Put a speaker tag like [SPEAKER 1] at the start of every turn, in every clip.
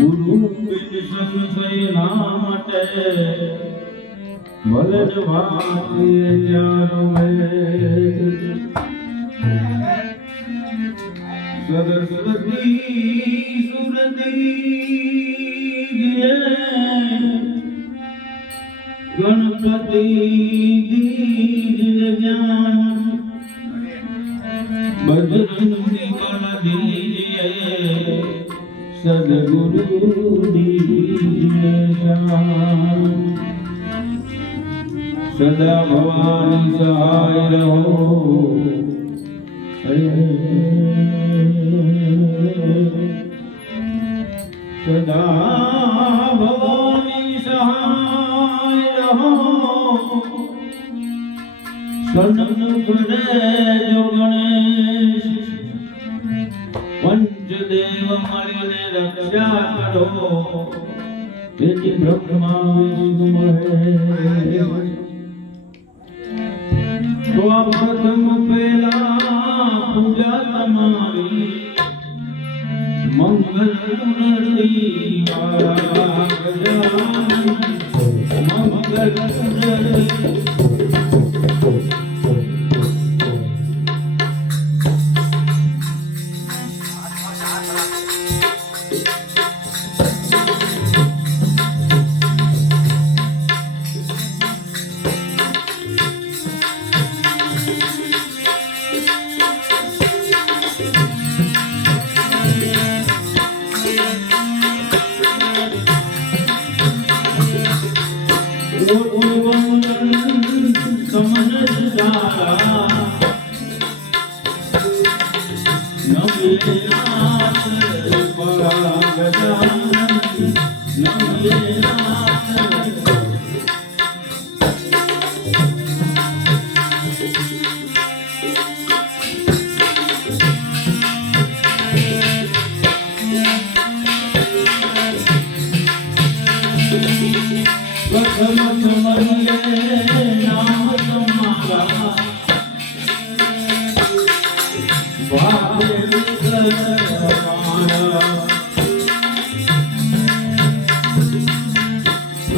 [SPEAKER 1] ગુરુ બિન સંશયના માટે ભલે જ સુરતી ગણપતિ સદગુરુ સદા ભવાની સહાય રહો સદા ભવાની સહાય રહો સન્મુખ રહેજો Santo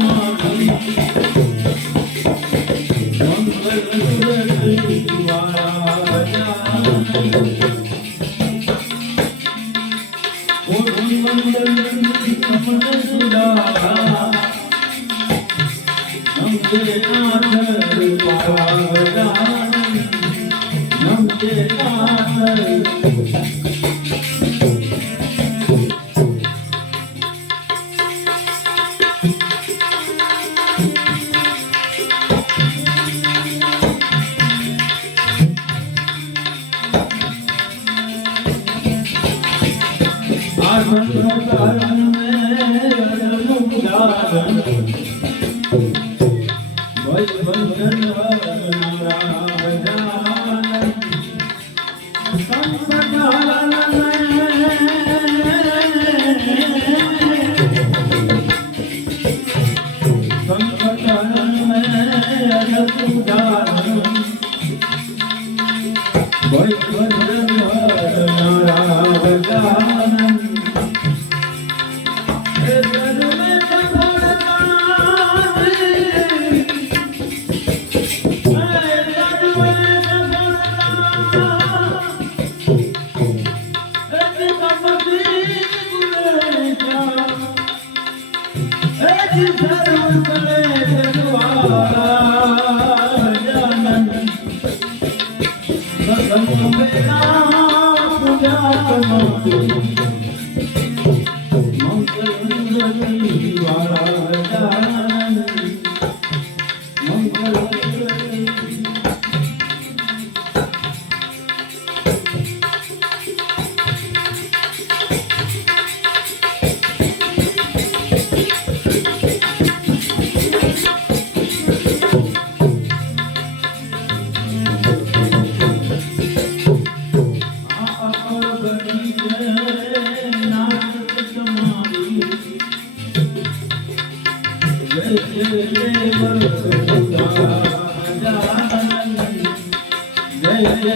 [SPEAKER 1] Thank you.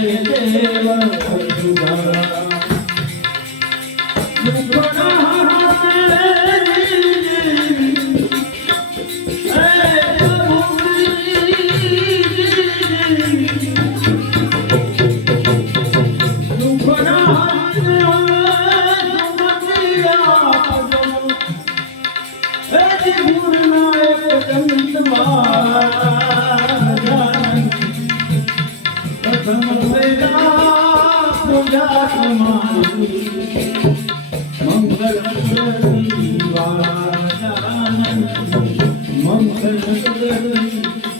[SPEAKER 1] ದೇವ Thank you.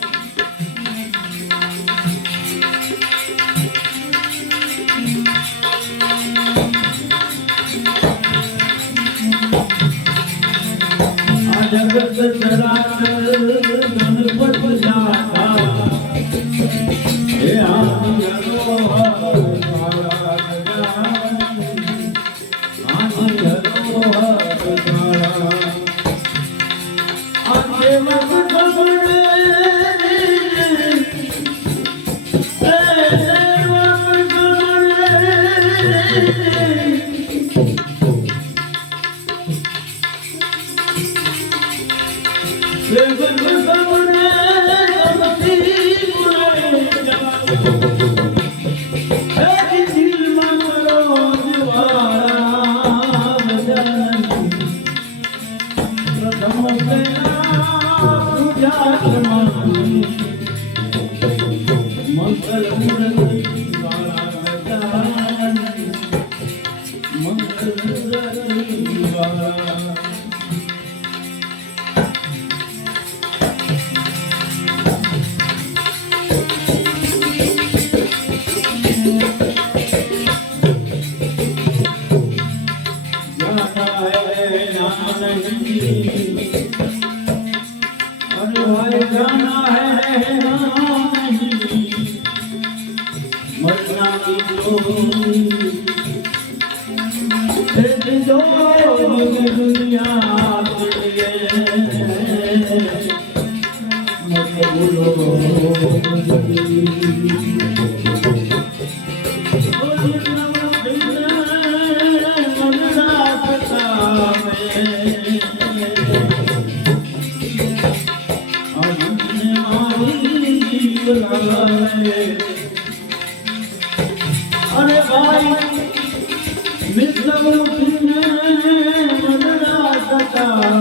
[SPEAKER 1] કૃષ્ણ મનરા સતા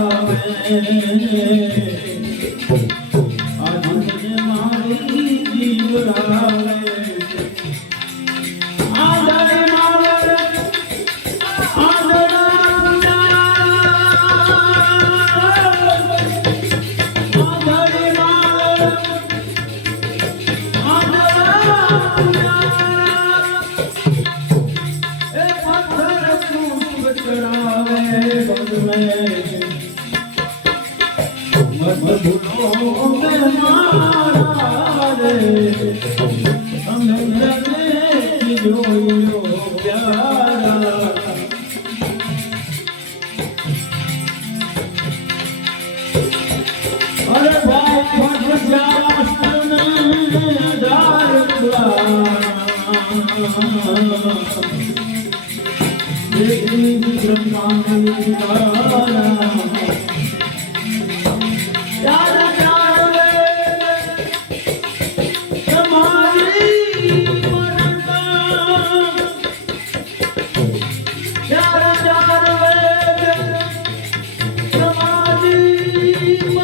[SPEAKER 1] મધુર મારા રે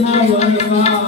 [SPEAKER 1] 那我 뭐, 아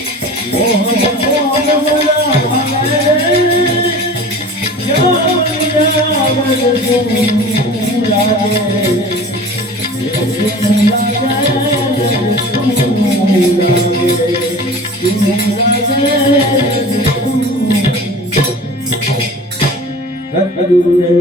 [SPEAKER 1] Hallelujah.